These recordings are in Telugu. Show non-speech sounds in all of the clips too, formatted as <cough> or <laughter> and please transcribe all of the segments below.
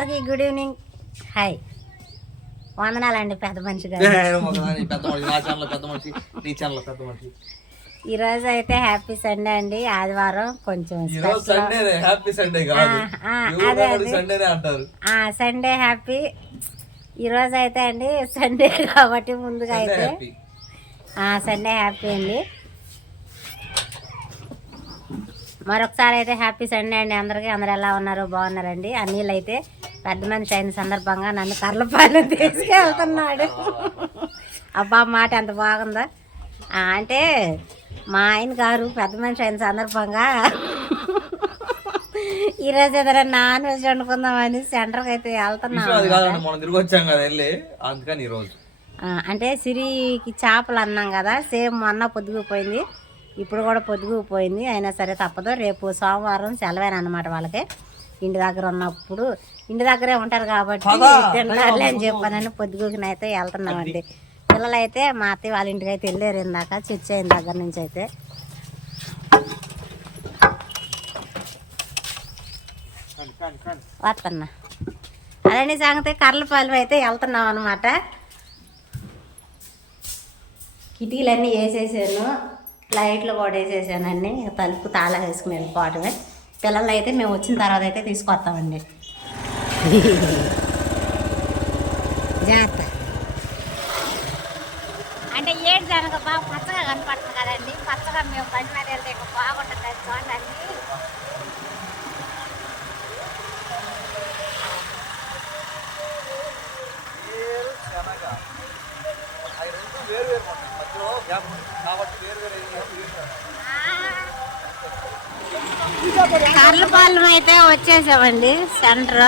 అందరికీ గుడ్ ఈవినింగ్. హాయ్. వందనాలండి పెద్ద మనిషి ఈ రోజు అయితే హ్యాపీ సండే అండి. ఆదివారం కొంచెం సండే హ్యాపీ ఈ రోజు అయితే అండి సండే <laughs> కాబట్టి ముందుగా అయితే సండే హ్యాపీ అండి. మరొకసారి అయితే హ్యాపీ సండే అండి అందరికీ. అందరు ఎలా ఉన్నారు? బాగున్నారండి. అనిల్ అయితే పెద్ద మనిషి అయిన సందర్భంగా నన్ను కర్లపాలెం తీసుకెళ్తున్నాడు. అబ్బా మాట ఎంత బాగుందో. అంటే మా ఆయన గారు పెద్ద మనిషి అయిన సందర్భంగా ఈరోజు ఏదైనా నాన్ వెజ్ వండుకుందామని సెంటర్కి అయితే వెళ్తున్నాం అంటే సిరికి చేపలు అన్నాం కదా సేమ్ మొన్న పొద్దుగుపోయింది ఇప్పుడు కూడా పొద్దుగుపోయింది అయినా సరే తప్పదు. రేపు సోమవారం సెలవేనమాట వాళ్ళకి. ఇంటి దగ్గర ఉన్నప్పుడు. ఇంటి దగ్గరే ఉంటారు కాబట్టి తింటారులే అని చెప్పానని పొద్దుగుకిన అయితే వెళ్తున్నామండి. పిల్లలు అయితే మా అత్తయ్య వాళ్ళ ఇంటికి అయితే వెళ్ళారు ఇందాక. చర్చి అయిన దగ్గర నుంచి అయితే. వస్తున్నా అదే సంగతి? కర్లపాలెం అయితే వెళ్తున్నాం అనమాట కిటికీలన్నీ వేసేసాను. లైట్లు కూడా వేసేసానండి తలుపు తాళా వేసుకుని వెళ్ళిపోవటమే పిల్లలు అయితే మేము వచ్చిన తర్వాత అయితే తీసుకొస్తామండి. <laughs> జాగ్రత్త. అంటే ఏడు జనక బాగా పచ్చగా కనపడుతుంది కదండి. పచ్చగా మేము బండి మీద వెళ్తే బాగుంటుంది. చూడండి. కర్లపాలెం అయితే వచ్చేసామండి సెంటర్.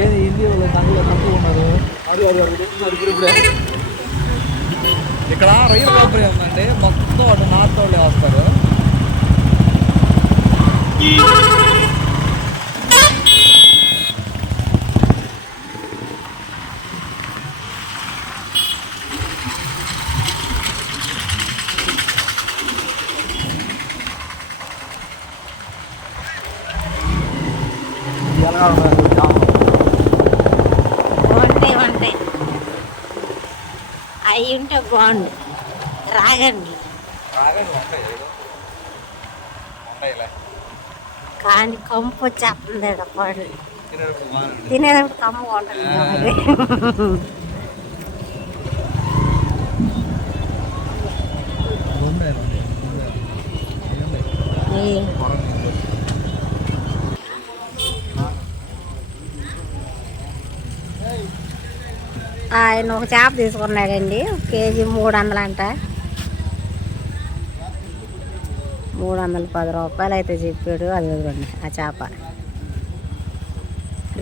ఏది? హిందీ ఇక్కడ రైలు కంపెనీ ఉందండి. మొత్తం అటు నార్త్ వాళ్ళే వస్తారు ఎలా ఉన్నారు జామ ఉంటాయి ఉంటాయి అవి ఉంటే బాగుండు. రాగండి. కానీ కంపు వచ్చేస్తుంది ఈడ పాడు. తినేటప్పుడు బాగానే ఉంటుంది. తినేటప్పుడు కమ్ముగా ఉంటుంది మరి ఉన్నాయి, ఉన్నాయి. ఉన్నాయి. ఈ ఆయన ఒక చేప తీసుకున్నాడండి. కేజీ మూడు వందలు అంట మూడు వందల పది రూపాయలు అయితే చెప్పాడు. అది వదిలేండి ఆ చేప.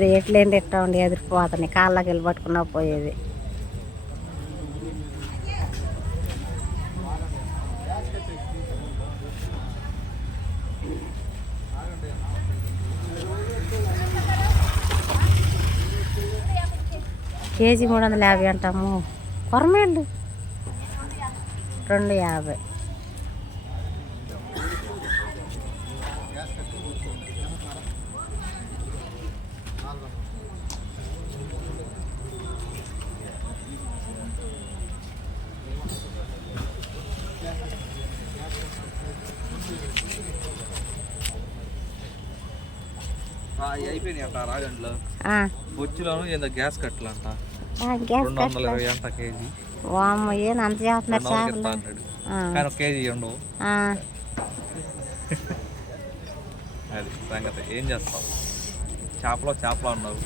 రేట్లు ఏంటి ఇట్టా ఉండి ఎదిరిపోతున్నాయి. కాళ్ళకి వెళ్ళి పట్టుకున్నా పోయేది. కేజీ మూడు వందల యాభై అంటాము. కొరమేళ్ళు రెండు యాభై. అయిపోయినాయి అంట రాగండ్లో. బొచ్చులోను ఏందో గ్యాస్ కట్టలు అంట గ్యాస్ రెండు వందల ఇరవై అంట కేజీ. వామ్మ ఏం అంత చేస్తున్నారు చేపలు కానీ ఒక కేజీ ఉండవు అది సంగతి. ఏం చేస్తాం చేపలో చేపలో ఉన్నావు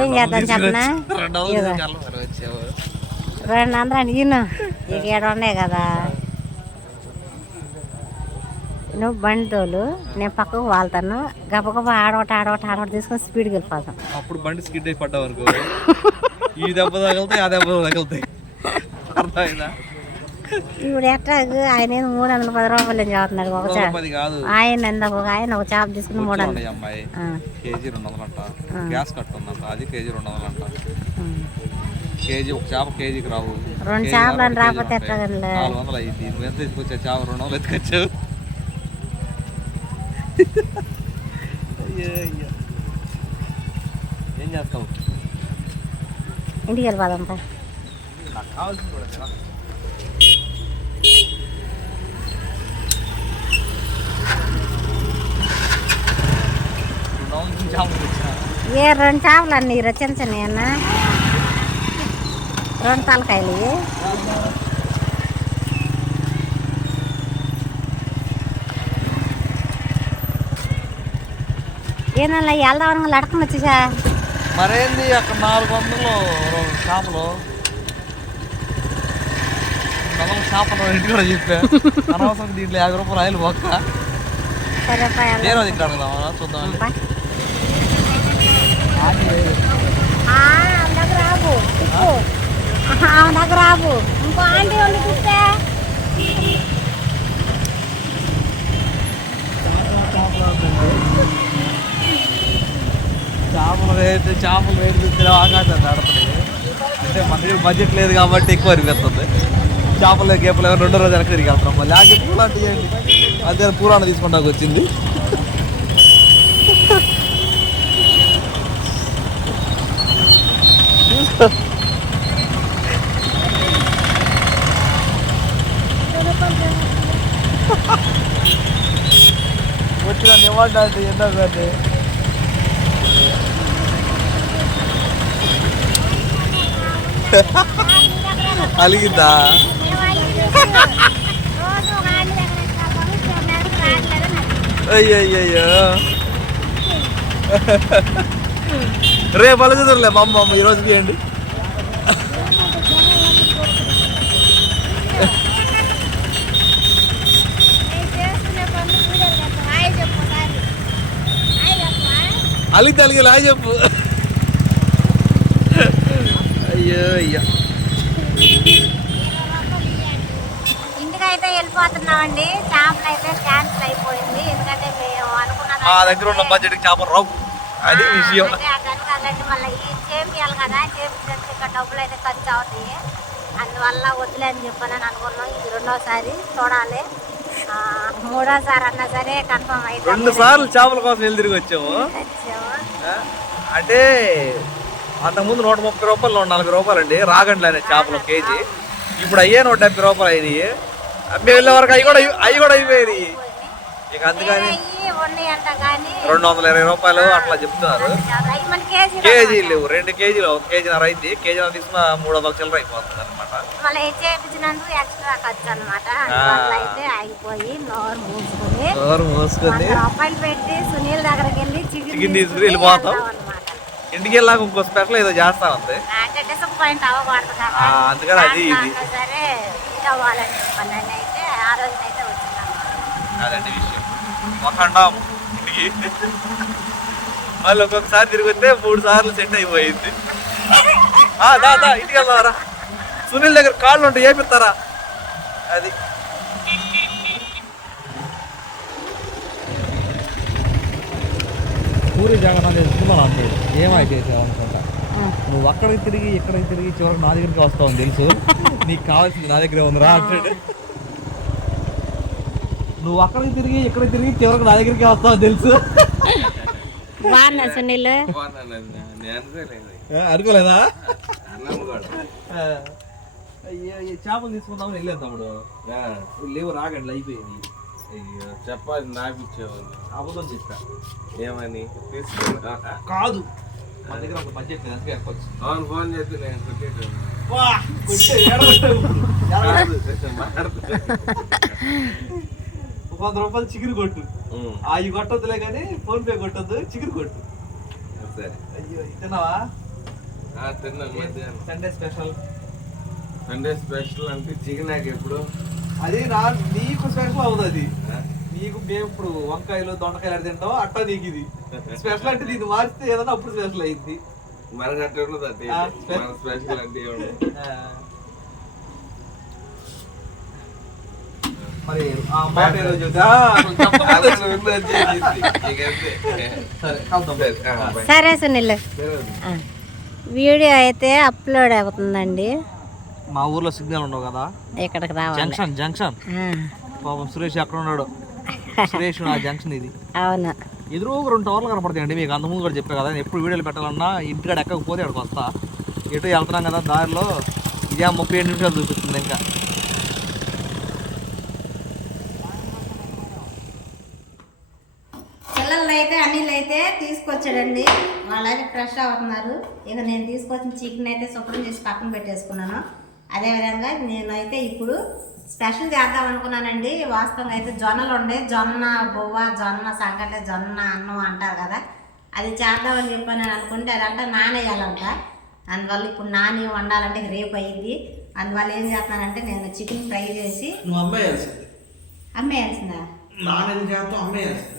ఏం చేద్దాం చెప్పనా? రెండు వందలు రెండు వందలు ఈయన. ఇక ఏడు ఉన్నాయి కదా. నువ్వు బండి తోలు నేను పక్కకు వాళ్తాను. గబగబా ఆడోట ఆడోట ఆడోట తీసుకొని స్పీడ్కి వెళ్ళిపోతాం. అప్పుడు బండి స్కిడ్ అయి పడ్డ వరకు ఈ దెబ్బ ఆ దెబ్బ అర్థమైందా? ఇప్పుడు ఆయన ఏదో మూడు వందల పది రూపాయలు ఏం చదువుతున్నాడు ఒక చేప ఆయన ఒక ఆయన ఒక చేప తీసుకుని మూడు వందలు. అమ్మాయి. కేజీ రెండు వందలు అంట ఆ. గ్యాస్ కట్టు ఉందంట. అది కేజీ రెండు. కేజీ ఒక చేప కేజీకి రావు. రెండు చేపలు రాకపోతే. ఎట్లాగలే నాలుగు వందలు అయ్యింది. నువ్వు ఎంత చేప రెండు వందలు ఎత్తుకొచ్చావు. ఏం చేస్తావు ఇంటికి వెళ్ళిపోదాంపా నాకు కావాల్సింది కూడా ఏ రెండు చేపలు అన్ని రచించని అన్న. రెండు తలకాయలు. ఏనల్లా వెళ్దామని లడకం వచ్చేసా? మరేంది అక్కడ నాలుగు వందలు రెండు చేపలు నలుగు చేపలు ఇంటి కూడా చెప్పా. అనవసరం దీంట్లో యాభై రూపాయలు ఆయిల్ ఒక్క. అది ఇక్కడ అడుగుదామా? చూద్దాం దగ్గర ఆగు. ఇంకో ఆంటీ ఉంది తిప్పే. ఏదైతే చేపలు చేపల రేటు చూస్తే ఆకాశం నడుతుంది అంటే మన దగ్గర బడ్జెట్ లేదు కాబట్టి ఎక్కువ అనిపిస్తుంది. చేపలు గేపలు రెండో రోజు వెనక్కి తిరిగి వెళ్తాం లేకపోతే పూలాంటి చేయండి అదే పూరాణ తీసుకుంటాకు వచ్చింది. వచ్చిన ఇవ్వండి అంటే ఎన్నో కంటే <laughs> అలిగిందా? అయ్యయ్యో <laughs> రేపు అలుగుదరులే మా అమ్మ ఈ రోజు తీయండి <laughs> అలిగి అలిగి లా చెప్పు. అయ్యో అయ్యో. ఇంటికైతే వెళ్ళిపోతున్నామండి. చేపలు అయితే క్యాన్సిల్ అయిపోయింది. ఎందుకంటే మేము అనుకున్న మా దగ్గర ఉన్న బడ్జెట్కి చేపలు రావు. అది విషయం. అలాంటి మళ్ళీ ఈ చేపియాలి కదా. చేపించడానికి ఇక్కడ డబ్బులు అయితే ఖర్చు అవుతాయి. అందువల్ల వద్దులే అని చెప్పానని అనుకున్నాం. ఇది రెండోసారి చూడాలి. మూడోసారి అన్నా సరే కన్ఫర్మ్ అయితే రెండు సార్లు చేపల కోసం వెళ్ళి తిరిగి వచ్చాము. అంటే అంతకుముందు నూట ముప్పై రూపాయలు నూట నలభై రూపాయలు అండి రాగండ్లు అనే చేపలు కేజీ. ఇప్పుడు అయ్యే నూట డెబ్బై రూపాయలు అయినాయి. మేము వెళ్ళే వరకు అవి కూడా అవి కూడా అయిపోయినాయి. ఇక అందుకని రెండు వందల ఇరవై రూపాయలు అట్లా చెప్తున్నారు. అవి మన కేజీ కేజీ లేవు. రెండు కేజీలు ఒక కేజీన్నర అయింది. కేజీ తీసుకున్న మూడు వందల చిల్లర అయిపోతుంది అనమాట నోరు మూసుకొని రూపాయలు పెట్టి సునీల్ దగ్గరికి వెళ్ళి చికెన్ తీసుకుని వెళ్ళిపోతాం. ఇంటికి వెళ్ళాక ఇంకో స్పెషల్ ఏదో చేస్తాను అంతే. అందుకని అది ఇది. అదండి విషయం. మొఖండం ఇంటికి. మళ్ళీ ఒక్కొక్కసారి తిరిగి వస్తే మూడు సార్లు సెట్ అయిపోయింది. దా దా ఇంటికి వెళ్దారా. సునీల్ దగ్గర కాళ్ళు ఉంటాయి ఏపిస్తారా? అది. పూరి జగన్నాథ్ ఏమైతే అనుకుంటా? నువ్వు అక్కడికి తిరిగి ఇక్కడికి తిరిగి చివరికి నా దగ్గరికి వస్తావు తెలుసు. నీకు కావాల్సింది నా దగ్గరే ఉందిరా అంటాడు. నువ్వు అక్కడికి తిరిగి ఇక్కడికి తిరిగి చివరికి నా దగ్గరికి వస్తావు తెలుసు. బాగున్నా సునీల్? అనుకోలేదా. ఆ. అయ్యో ఈ చేపలు తీసుకుందామని వెళ్ళాను తమ్ముడు. లేవు రాగండి అయిపోయింది అయ్యో చెప్పాలి నాపిచ్చేవాళ్ళు అబద్ధం చెప్పా. ఏమని? కాదు. మా దగ్గర అంత బడ్జెట్ లేదు అందుకే ఎక్కొచ్చు అవును ఫోన్ చేస్తే నేను కొట్టేటాను వంద రూపాయలు చికెన్ కొట్టు. అవి కొట్టొద్దులే కానీ ఫోన్ పే కొట్టొద్దు చికెన్ కొట్టు. సరే. అయ్యో తిన్నావా? తిన్నాను సండే స్పెషల్ సండే స్పెషల్ అంటే చికెన్ నాకు ఎప్పుడు? అది నా నీకు స్పెషల్ అవుతుంది అది? నీకు మేము ఇప్పుడు వంకాయలు దొండకాయలు అది తింటాం అట్టా నీకు ఇది. స్పెషల్ అంటే దీన్ని మార్చితే ఏదన్నా అప్పుడు స్పెషల్ అయింది. మనకు అట్లా ఉండదు అంటే ఆ, మన స్పెషల్ అంటే ఏముండదు. మరి ఆ మాట. సరే సునీల్. వీడియో అయితే అప్లోడ్ అవుతుందండి. మా ఊర్లో సిగ్నల్ ఉండవు కదా? ఇక్కడికి రావాలి? Junction junction. పాపం సురేష్ ఎక్కడ ఉన్నాడు? సురేష్ ఆ జంక్షన్ ఇది. అవును. ఎదురు రెండు టవర్లు కనపడతాయండి మీకు అంతకుముందు కూడా చెప్పా కదా ఎప్పుడు వీడియోలు పెట్టాలన్నా ఇంటికాడ ఎక్కకపోతే అక్కడికి వస్తా. ఎటు వెళ్తున్నాం కదా దారిలో ఇదే ముప్పై ఏడు నిమిషాలు చూపిస్తుంది ఇంకా. పిల్లలు అయితే అనిల్ అయితే తీసుకొచ్చాడండి వాళ్ళైతే ఫ్రెష్ అవుతున్నారు ఇక నేను తీసుకొచ్చిన చికెన్ అయితే శుభ్రం చేసి పక్కన పెట్టేసుకున్నాను. అదేవిధంగా నేనైతే ఇప్పుడు స్పెషల్ చేద్దాం అనుకున్నానండి. వాస్తవంగా అయితే జొన్నలు ఉండే. జొన్న బువ్వ జొన్న సంగటి జొన్న అన్నం అంటారు కదా. అది చేద్దామని చెప్పి నేను అనుకుంటే అదంతా నానేయాలంట. అందువల్ల ఇప్పుడు నాని వండాలంటే రేపు అయ్యింది అందువల్ల ఏం చేస్తున్నానంటే నేను చికెన్ ఫ్రై చేసి నువ్వు అమ్మేయాల్సింది అమ్మేయాల్సిందా నానేది చేస్తాం అమ్మేయాల్సింది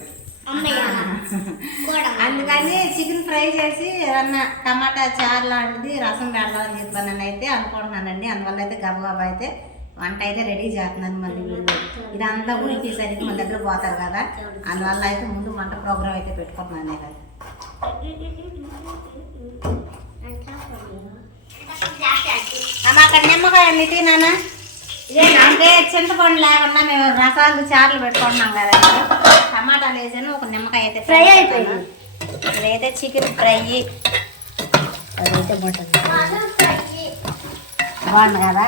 అందుకని చికెన్ ఫ్రై చేసి ఏదన్నా టమాటా చారు లాంటిది రసం పెడదామని చెప్పానని అయితే అనుకుంటున్నానండి. అందువల్ల అయితే గబగబా అయితే వంట అయితే రెడీ చేస్తున్నాను మళ్ళీ వీళ్ళు ఇదంతా ఉడికేసరికి మన దగ్గర పోతారు కదా. అందువల్ల అయితే ముందు వంట ప్రోగ్రామ్ అయితే పెట్టుకుంటున్నాను నేను. అక్కడ నిమ్మకాయ ఉంది తినానా అంటే చింతపండు లేకుండా మేము రసాలు చారులు పెట్టుకుంటున్నాం కదా టమాటాలు వేసాను ఒక నిమ్మకాయ అయితే ఫ్రై అయిపోయింది. ఇదైతే చికెన్ ఫ్రై. అదైతే బాగుంటుంది బాగుంది కదా?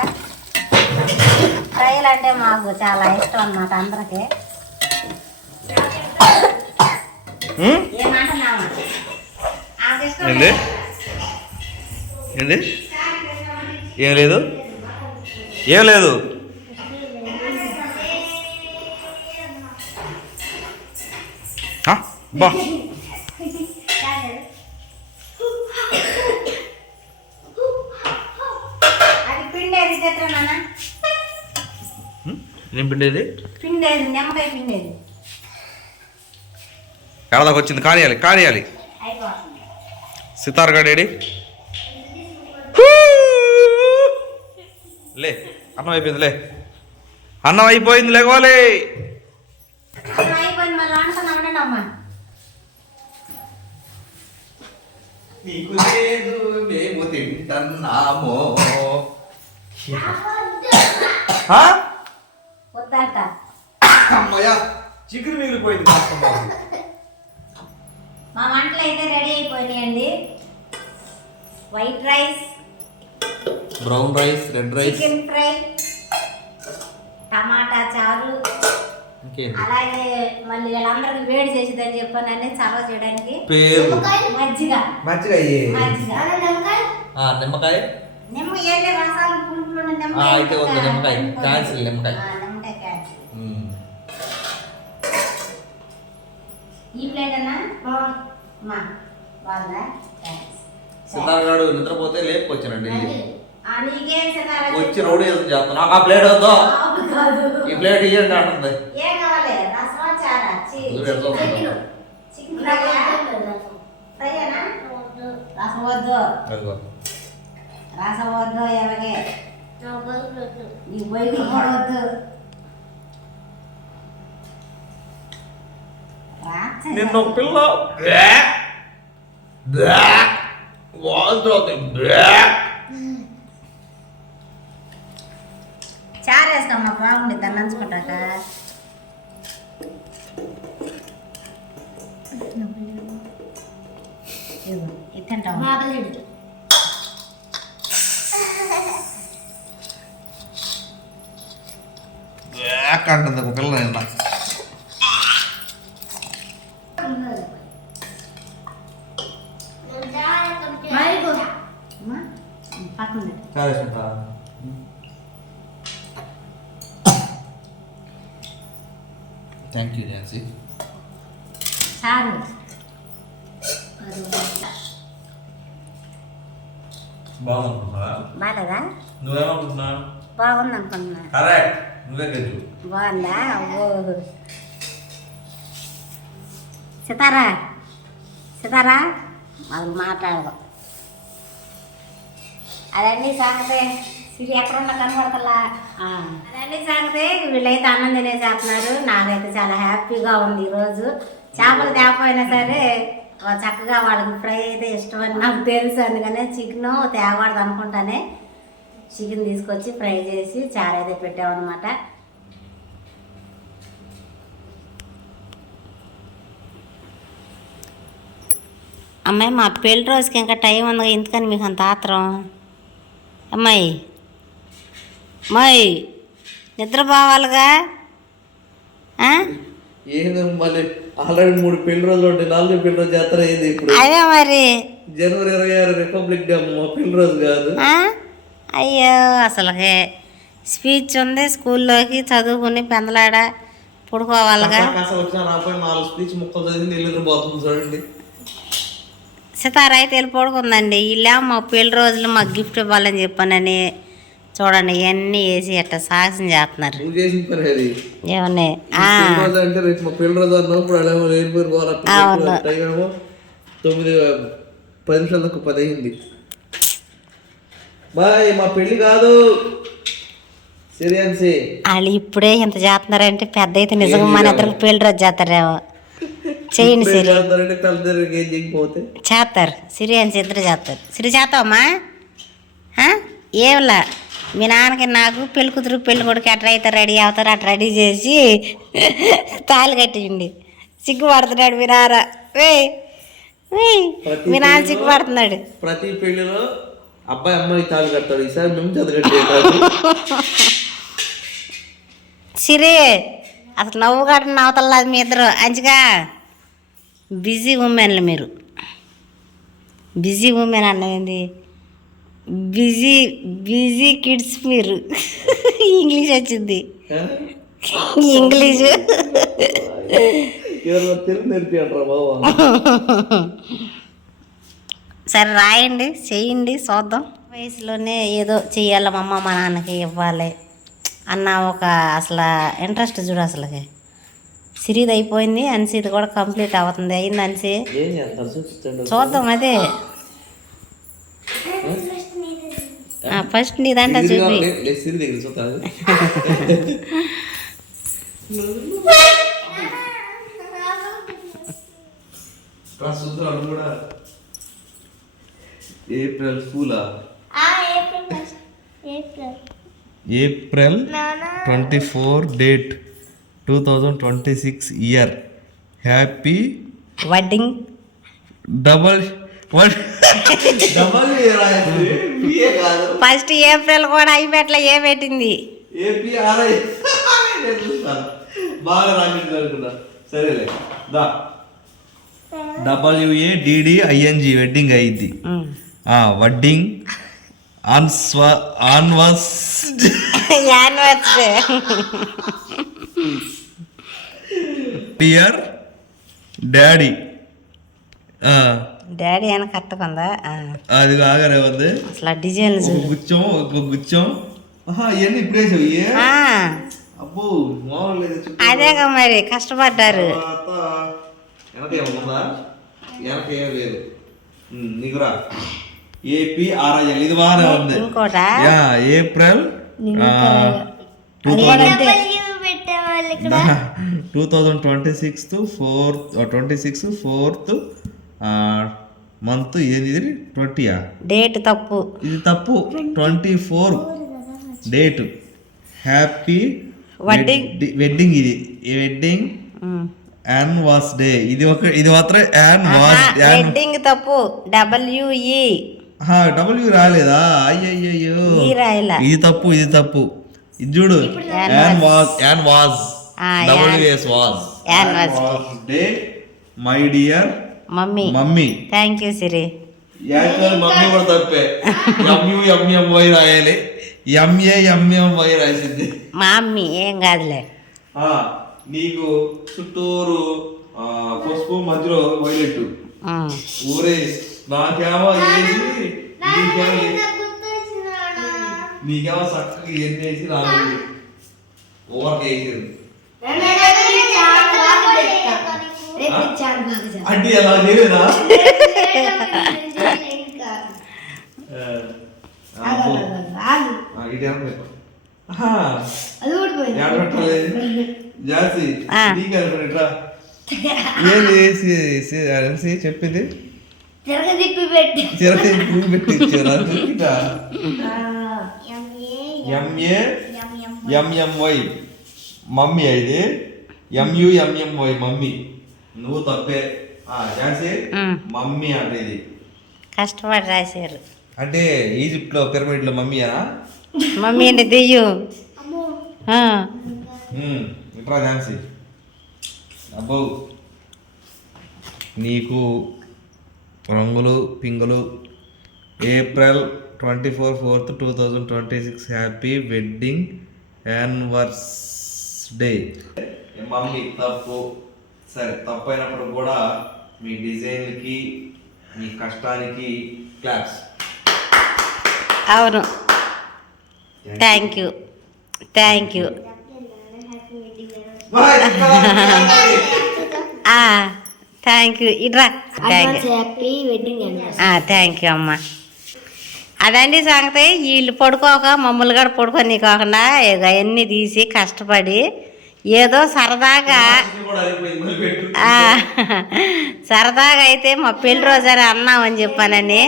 ఫ్రైలు అంటే మాకు చాలా ఇష్టం అన్నమాట అందరికి. ఏంది? ఏంది? ఏం లేదు? ఏం లేదు? బా. అది పిండేది తెత్ర నాన్న? ఏం పిండేది పిండేది నిమ్మకాయ పిండేది. ఎడదాకా వచ్చింది కానియాలి కానియాలి. అయిపోతుంది. సితార్ గడేడి లే అన్నం అయిపోయింది లే. అన్నం అయిపోయింది లేకోలే నీకు లేదు మేము తింటున్నాము. అమ్మయ్య చికెన్ మిగిలిపోయింది. మా వంటలు అయితే రెడీ అయిపోయినాయండి. White rice brown rice red rice chicken fry tomato చారు అలాగే మళ్ళీ వీళ్ళందరికీ వేడి చేసేదని చెప్పానని చలవ చేయడానికి. పేరు మజ్జిగ. మజ్జిగ నిమ్మకాయ? నిమ్మ ఏంటి? రసాలు పులుపులు ఉన్న ఆ, నిమ్మకాయ అయితే నిమ్మకాయ. నిమ్మకాయ. ఆ, నిమ్మకాయ క్యాన్సిల్ ఉమ్. ఈ ప్లేట్ అన్నా? మా వాళ్ళ సితార్ గారు నిద్రపోతే లేపుకొచ్చానండి ఆ, నీకేం సితారా వచ్చి రౌడీ వెళ్తూ చేస్తాను నాకు ఆ ప్లేట్ వద్దు. ఈ ప్లేట్ ఇవ్వండి అంటుంది. ఏం కావాలి? రసమా చారా? చికెన్ ఫ్రైయా ఫ్రైయేనా రసం. వద్దు. రసం వద్దు. నీ కూడా వద్దు. నిన్న ఒక పిల్ల బ్యా, బ్యా, వాంతోంది, బ్యా. చారు వేసుకోమ్మా బాగుంది దాన్ని థ్యాంక్ యూ ఝాన్సీ చారు బాగుంటుందా బాగాలేదా నువ్వేమనుకుంటున్నా బాగుంది అనుకుంటున్నా కరెక్ట్ నువ్వే గెలుచు బాగుందా అబ్బో సితారా సితారా అది మాట్లాడదు అదండి సంగతి ఇది ఎక్కడున్నా కనబడతలా. అదే సంగతి వీళ్ళైతే ఆనందం చేస్తున్నారు. నాకైతే చాలా హ్యాపీగా ఉంది ఈరోజు. చేపలు తేకపోయినా సరే చక్కగా వాళ్ళకి ఫ్రై అయితే ఇష్టం అని నాకు తెలుసు. అందుకనే చికెన్ తేవాడదు అనుకుంటానే చికెన్ తీసుకొచ్చి ఫ్రై చేసి చారు అయితే పెట్టామన్నమాట. అమ్మాయి మా పెళ్ళి రోజుకి ఇంకా టైం ఉంది ఇంతకని మీకు అంత ఆత్రం? అమ్మాయి. అమ్మాయి నిద్రపోవాలిగా ఆల్రెడీ మూడు పెళ్ళి రోజులు నాలుగు పెళ్ళి రోజు జాతర అయింది ఇప్పుడు. అదే మరి. జనవరి ఇరవై ఆరు రిపబ్లిక్ డే మా పెళ్ళి రోజు కాదు? అయ్యో అసలుకి స్పీచ్ ఉంది స్కూల్లోకి చదువుకుని పెందలాడ పుడుకోవాలిగా. నాలుగు స్పీచ్ ముక్కలు చదివి ఇల్లు పోతుంది చూడండి. సితార అయితే వెళ్ళి పడుకుందండి. ఇలా మా పెళ్ళి రోజులు మాకు గిఫ్ట్ ఇవ్వాలని చెప్పానని. చూడండి ఇవన్నీ వేసి అట్ట సాహసం చేస్తున్నారు. ఏమన్నా మా పెళ్ళి రోజు అన్నప్పుడు అడేమో లేనిపోయి అవును. పోవాలి టైం ఏమో తొమ్మిది పది నిమిషాలకు పది అయింది బాయ్ మా పెళ్ళి కాదు. వాళ్ళు ఇప్పుడే ఇంత చేస్తున్నారంటే పెద్ద అయితే నిజంగా మన ఇద్దరికి పెళ్ళి రోజు చేస్తారేమో. చేయండి సిరి చేస్తారు. సిరి అని ఇద్దరు చేస్తారు. సిరి చేస్తావమ్మా? ఏంలా మీ నాన్నకి నాకు పెళ్ళి కూతురు పెళ్ళి కొడుకు అట్లా అయితే రెడీ అవుతారు అట్లా రెడీ చేసి తాళి కట్టిండి. సిగ్గుపడుతున్నాడు మీ నాన్న. వేయ్ వేయ్ మీ నాన్న సిగ్గుపడుతున్నాడు. ప్రతి పెళ్ళిలో అబ్బాయి అమ్మాయి తాళి కడతాడు. ఈసారి మేము సిరి అసలు నవ్వు కాడ నవ్వుతలేదు మీ ఇద్దరు. అంచిగా బిజీ ఉమెన్లు మీరు. బిజీ ఉమెన్ అన్నది బిజీ బిజీ కిడ్స్ మీరు. ఇంగ్లీష్ వచ్చింది. ఇంగ్లీషు. సరే రాయండి చెయ్యండి చూద్దాం వయసులోనే ఏదో చెయ్యాలి మా అమ్మ మా నాన్నకి ఇవ్వాలి అన్న ఒక అసలు ఇంట్రెస్ట్ చూడు అసలుకి. సిరీది అయిపోయింది అన్సీది కూడా కంప్లీట్ అవుతుంది. అయింది అన్సీ. చూద్దాం అదే. ఫస్ట్ చూపి చూస్తాను చూద్దాం కూడా April ఫూలా April twenty four date two thousand twenty six year happy wedding double first April కూడా అయిపోట్ల ఏ పెట్టింది? ఏపీఆర్ఐ నేను చూస్తాను. బాగా రాసింది అనుకున్నా సరేలే. దా. WA D D I N G wedding అయ్యింది ఉమ్. వడ్డింగ్ ఆన్స్వ ఆన్వాస్ పియర్ డాడీ. డాడీ అని కట్టుకుందా ఆ. అది కాగానే ఉంది. అసలు ఆ డిజైన్ గుచ్చం ఒక గుచ్చం. ఆహా ఇవన్నీ ఇప్పుడే వేసావు అబ్బో. అదేగా మరి కష్టపడ్డారు. లేదు. నీకురా A P R I L ఇది బాగానే ఉంది. ఇంకోట? April two two thousand twenty sixth fourth twenty six fourth month ఏది ఇది? ట్వంటీయా? డేట్ తప్పు. ఇది తప్పు. Twenty four. Date. Happy Wedding. Wedding ఇది. వెడ్డింగ్. An was day. ఇది ఒక ఇది మాత్రం యాన్ వాస్ యాన్ వెడ్డింగ్ తప్పు. డబ్ల్యూఈ డబ్ల్యూ రాలేదా? అయ్యయ్యో ఇది తప్పు ఇది తప్పు. ఇది చూడు. An was an was W S was anniversary day my dear mummy. Mummy. Thank you Siri actual mummy కూడా తప్పే. ఎంయు ఎంఎంవై రాయాలి. ఎంఏ ఎంఎంవై రాసింది. మా అమ్మి ఏం కాదులే. ఆ, నీకు చుట్టూరు పసుపు మధ్యలో వైలెట్. ఊరే నాకేమో వేసి నీకేమో ఏ- నీకేమో చక్కగా ఎన్ని వేసి రాలేదు. ఓవర్కి వేసింది అంటే అనుకుని ఇట్రా. ఏంది చెప్పింది? తిరగదిప్పి పెట్టి. M A M M Y mummy ఇది M U M M Y mummy. నువ్వు తప్పే. ఆ, ఝాన్సీ. మమ్మీ అంటే ఇది. కష్టపడి రాశారు. అంటే ఈజిప్ట్లో పిరమిడ్లో మమ్మీయా మమ్మీ అంటే దెయ్యం. ఇట్రా ఝాన్సీ. అబ్బో. నీకు రంగులు పింగులు April twenty four fourth two thousand twenty six happy wedding anniversary day. Mummy తప్పు. సరే తప్పు అయినప్పుడు కూడా మీ డిజైన్కి మీ కష్టానికి క్లాప్స్. అవును. Thank you thank you thank you ఇట్రా thank you happy wedding anniversary thank you అమ్మా అదండి సంగతి. వీళ్ళు పడుకోక మమ్మల్ని కూడా పడుకొని కాకుండా ఇక అన్నీ తీసి కష్టపడి ఏదో సరదాగా సరదాగా అయితే మా పెళ్ళి రోజని అన్నామని చెప్పానని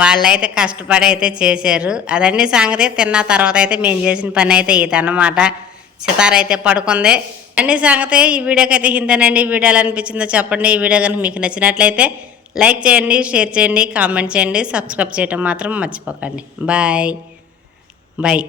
వాళ్ళైతే కష్టపడి అయితే చేశారు. అదండి సంగతి తిన్న తర్వాత అయితే మేము చేసిన పని అయితే ఇదన్నమాట. సితార అయితే పడుకుంది. అన్ని సంగతి ఈ వీడియోకి అయితే హిందేనండి. ఈ వీడియో ఎలా అనిపించిందో చెప్పండి. ఈ వీడియో కనుక మీకు నచ్చినట్లయితే లైక్ చేయండి షేర్ చేయండి కామెంట్ చేయండి సబ్స్క్రైబ్ చేయడం మాత్రం మర్చిపోకండి. బాయ్. బాయ్.